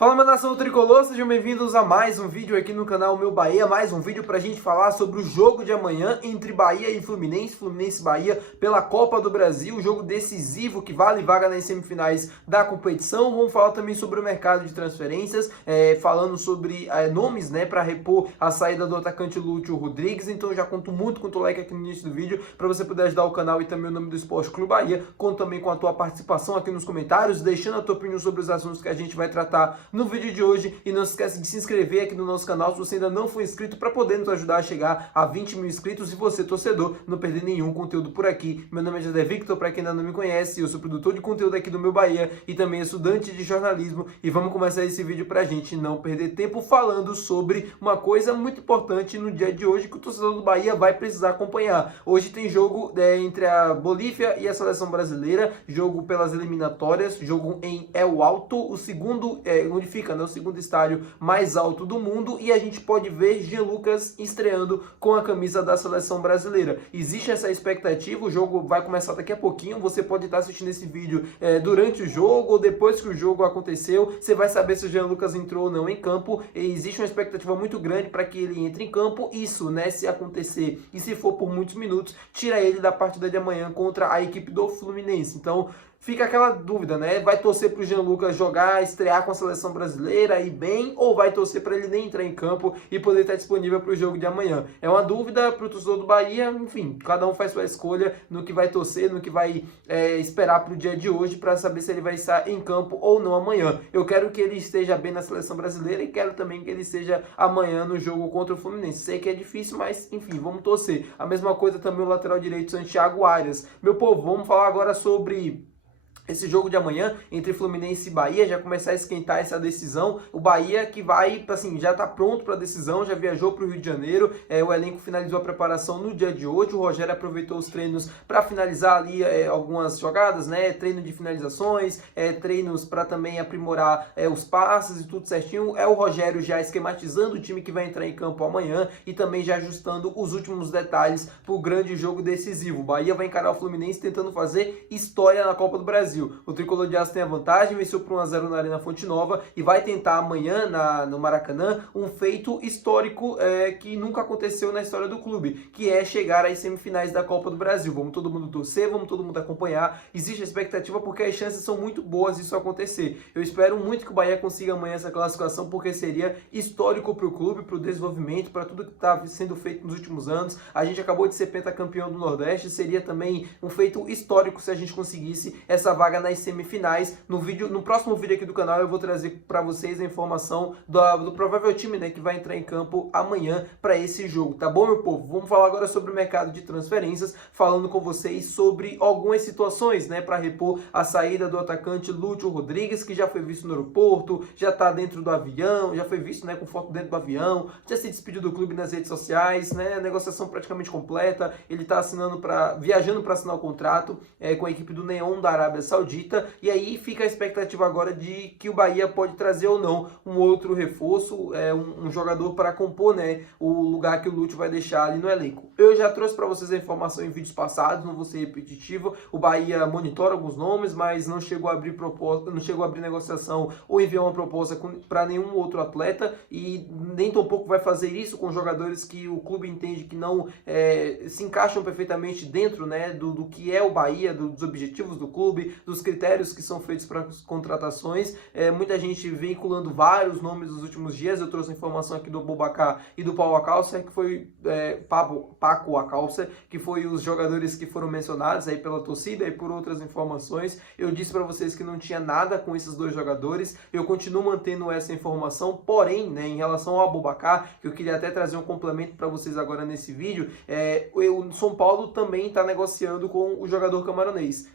Fala, minha nação tricolor, sejam bem-vindos a mais um vídeo aqui no canal Meu Bahia, mais um vídeo pra gente falar sobre o jogo de amanhã entre Bahia e Fluminense, Fluminense e Bahia pela Copa do Brasil, jogo decisivo que vale vaga nas semifinais da competição. Vamos falar também sobre o mercado de transferências, falando sobre nomes, né, para repor a saída do atacante Lúcio Rodrigues. Então já conto muito com o teu like aqui no início do vídeo, para você poder ajudar o canal e também o nome do Esporte Clube Bahia. Conto também com a tua participação aqui nos comentários, deixando a tua opinião sobre os assuntos que a gente vai tratar no vídeo de hoje, e não se esqueça de se inscrever aqui no nosso canal se você ainda não for inscrito, para poder nos ajudar a chegar a 20 mil inscritos e você, torcedor, não perder nenhum conteúdo por aqui. Meu nome é José Victor, para quem ainda não me conhece, eu sou produtor de conteúdo aqui do Meu Bahia e também estudante de jornalismo, e vamos começar esse vídeo pra gente não perder tempo falando sobre uma coisa muito importante no dia de hoje que o torcedor do Bahia vai precisar acompanhar. Hoje tem jogo entre a Bolívia e a seleção brasileira, jogo pelas eliminatórias, jogo em El Alto, o segundo, onde fica, né, o segundo estádio mais alto do mundo, e a gente pode ver Jean Lucas estreando com a camisa da seleção brasileira. Existe essa expectativa, o jogo vai começar daqui a pouquinho, você pode estar assistindo esse vídeo durante o jogo ou depois que o jogo aconteceu, você vai saber se o Jean Lucas entrou ou não em campo, e existe uma expectativa muito grande para que ele entre em campo. Isso, né, se acontecer e se for por muitos minutos, tira ele da partida de amanhã contra a equipe do Fluminense. Então fica aquela dúvida, né? Vai torcer para o Jean Lucas jogar, estrear com a seleção brasileira, ir bem, ou vai torcer para ele nem entrar em campo e poder estar disponível para o jogo de amanhã? É uma dúvida para o torcedor do Bahia. Enfim, cada um faz sua escolha no que vai torcer, no que vai esperar para o dia de hoje, para saber se ele vai estar em campo ou não amanhã. Eu quero que ele esteja bem na seleção brasileira e quero também que ele esteja amanhã no jogo contra o Fluminense. Sei que é difícil, mas enfim, vamos torcer. A mesma coisa também o lateral direito Santiago Arias. Meu povo, vamos falar agora sobre esse jogo de amanhã entre Fluminense e Bahia, já começar a esquentar essa decisão. O Bahia que vai, assim, já está pronto para a decisão, já viajou para o Rio de Janeiro, o elenco finalizou a preparação no dia de hoje, o Rogério aproveitou os treinos para finalizar ali algumas jogadas, né, treino de finalizações, treinos para também aprimorar os passes e tudo certinho. É o Rogério já esquematizando o time que vai entrar em campo amanhã e também já ajustando os últimos detalhes para o grande jogo decisivo. O Bahia vai encarar o Fluminense tentando fazer história na Copa do Brasil. O Tricolor de Aço tem a vantagem, venceu por 1-0 na Arena Fonte Nova e vai tentar amanhã no Maracanã um feito histórico que nunca aconteceu na história do clube, que é chegar às semifinais da Copa do Brasil. Vamos todo mundo torcer, vamos todo mundo acompanhar. Existe a expectativa porque as chances são muito boas disso acontecer. Eu espero muito que o Bahia consiga amanhã essa classificação, porque seria histórico para o clube, para o desenvolvimento, para tudo que está sendo feito nos últimos anos. A gente acabou de ser pentacampeão do Nordeste, seria também um feito histórico se a gente conseguisse essa vaga nas semifinais. No próximo vídeo aqui do canal eu vou trazer para vocês a informação do provável time, né, que vai entrar em campo amanhã para esse jogo, tá bom, meu povo? Vamos falar agora sobre o mercado de transferências, falando com vocês sobre algumas situações, né, para repor a saída do atacante Lúcio Rodrigues, que já foi visto no aeroporto, já tá dentro do avião, já foi visto, né, com foto dentro do avião, já se despediu do clube nas redes sociais, né, a negociação praticamente completa. Ele tá viajando para assinar o contrato com a equipe do Neon da Arábia Saudita, e aí fica a expectativa agora de que o Bahia pode trazer ou não um outro reforço, um jogador para compor, né, o lugar que o Lúcio vai deixar ali no elenco. Eu já trouxe para vocês a informação em vídeos passados, não vou ser repetitivo. O Bahia monitora alguns nomes, mas não chegou a abrir proposta, não chegou a abrir negociação ou enviar uma proposta para nenhum outro atleta, e nem tampouco vai fazer isso com jogadores que o clube entende que não se encaixam perfeitamente dentro, né, do que é o Bahia, dos objetivos do clube, dos critérios que são feitos para as contratações. Muita gente veiculando vários nomes nos últimos dias. Eu trouxe a informação aqui do Abubakar e do Paco Alcácer, que foi Paco Alcácer, que foi os jogadores que foram mencionados aí pela torcida e por outras informações. Eu disse para vocês que não tinha nada com esses dois jogadores. Eu continuo mantendo essa informação, porém, né, em relação ao Abubakar, que eu queria até trazer um complemento para vocês agora nesse vídeo, o São Paulo também está negociando com o jogador camaronês.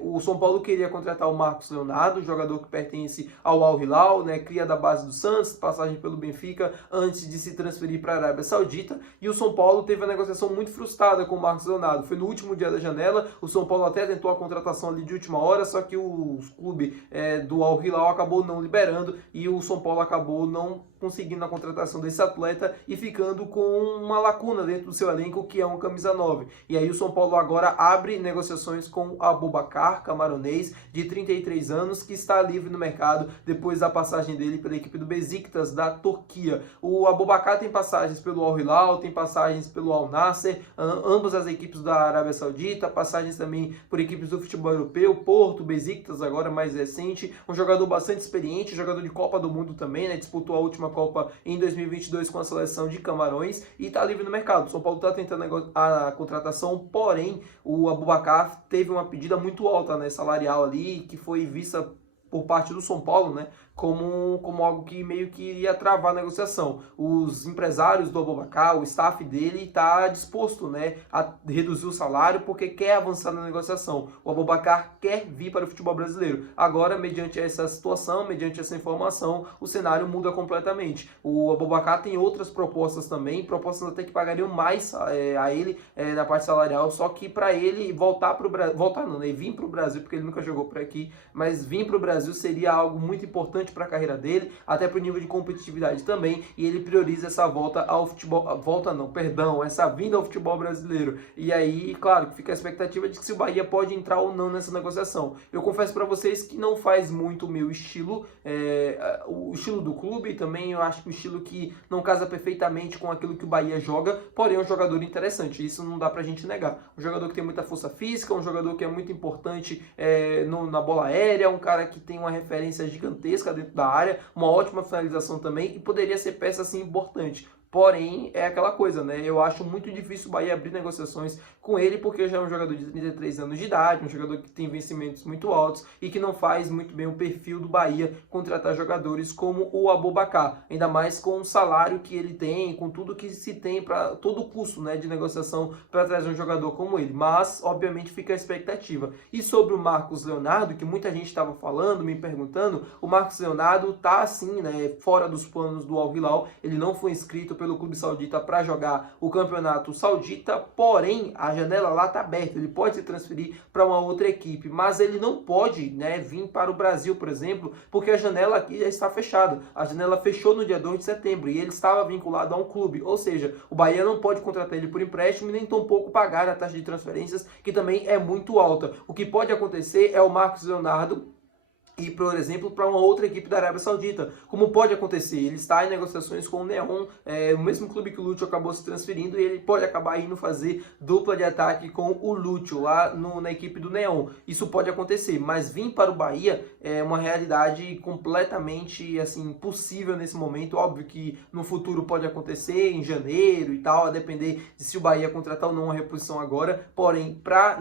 O São Paulo queria contratar o Marcos Leonardo, jogador que pertence ao Al Hilal, né, cria da base do Santos, passagem pelo Benfica antes de se transferir para a Arábia Saudita, e o São Paulo teve a negociação muito frustrada com o Marcos Leonardo. Foi no último dia da janela, o São Paulo até tentou a contratação ali de última hora, só que o clube do Al Hilal acabou não liberando, e o São Paulo acabou não conseguindo a contratação desse atleta e ficando com uma lacuna dentro do seu elenco, que é um camisa 9. E aí o São Paulo agora abre negociações com o Abubakar camaronês de 33 anos que está livre no mercado depois da passagem dele pela equipe do Besiktas da Turquia. O Aboubakar tem passagens pelo Al Hilal, tem passagens pelo Al Nassr, ambas as equipes da Arábia Saudita, passagens também por equipes do futebol europeu, Porto, Besiktas agora mais recente, um jogador bastante experiente, jogador de Copa do Mundo também, né? Disputou a última Copa em 2022 com a seleção de Camarões e está livre no mercado. O São Paulo está tentando a contratação, porém o Aboubakar teve uma pedida muito alta, né, salarial ali, que foi vista por parte do São Paulo, né, como algo que meio que iria travar a negociação. Os empresários do Aboubakar, o staff dele, está disposto, né, a reduzir o salário porque quer avançar na negociação. O Aboubakar quer vir para o futebol brasileiro. Agora, mediante essa situação, mediante essa informação, o cenário muda completamente. O Aboubakar tem outras propostas também, propostas até que pagariam mais a ele na parte salarial, só que para ele voltar para o Brasil, voltar não, né, vir para o Brasil, porque ele nunca jogou por aqui, mas vir para o Brasil seria algo muito importante para a carreira dele, até para o nível de competitividade também, e ele prioriza essa volta ao futebol, essa vinda ao futebol brasileiro. E aí, claro, que fica a expectativa de que se o Bahia pode entrar ou não nessa negociação. Eu confesso para vocês que não faz muito o meu estilo, o estilo do clube, também eu acho que o estilo que não casa perfeitamente com aquilo que o Bahia joga, porém é um jogador interessante, isso não dá pra gente negar. Um jogador que tem muita força física, um jogador que é muito importante na bola aérea, um cara que tem uma referência gigantesca dentro da área, uma ótima finalização também, e poderia ser peça assim importante. Porém, é aquela coisa, né? Eu acho muito difícil o Bahia abrir negociações com ele, porque já é um jogador de 33 anos de idade, um jogador que tem vencimentos muito altos e que não faz muito bem o perfil do Bahia contratar jogadores como o Aboubakar. Ainda mais com o salário que ele tem, com tudo que se tem para todo o custo, né, de negociação para trazer um jogador como ele. Mas, obviamente, fica a expectativa. E sobre o Marcos Leonardo, que muita gente estava falando, me perguntando, o Marcos Leonardo tá assim, né, fora dos planos do Al Hilal. Ele não foi inscrito pelo clube saudita para jogar o campeonato saudita, porém a janela lá está aberta, ele pode se transferir para uma outra equipe, mas ele não pode, né, vir para o Brasil, por exemplo, porque a janela aqui já está fechada. A janela fechou no dia 2 de setembro e ele estava vinculado a um clube, ou seja, o Bahia não pode contratar ele por empréstimo e nem tampouco pagar a taxa de transferências, que também é muito alta. O que pode acontecer é o Marcos Leonardo e, por exemplo, para uma outra equipe da Arábia Saudita, como pode acontecer. Ele está em negociações com o Neon, o mesmo clube que o Lúcio acabou se transferindo, e ele pode acabar indo fazer dupla de ataque com o Lúcio lá na equipe do Neon. Isso pode acontecer, mas vir para o Bahia é uma realidade completamente assim possível nesse momento. Óbvio que no futuro pode acontecer, em janeiro e tal, a depender de se o Bahia contratar ou não uma reposição agora. Porém, para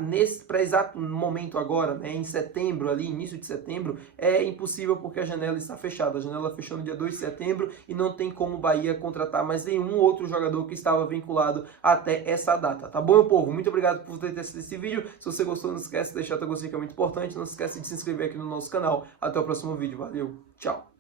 exato momento agora, né, em setembro, ali, início de setembro, é impossível porque a janela está fechada. A janela fechou no dia 2 de setembro e não tem como o Bahia contratar mais nenhum outro jogador que estava vinculado até essa data. Tá bom, meu povo? Muito obrigado por ter assistido esse vídeo. Se você gostou, não esquece de deixar o teu gostei, que é muito importante. Não esquece de se inscrever aqui no nosso canal. Até o próximo vídeo. Valeu, tchau!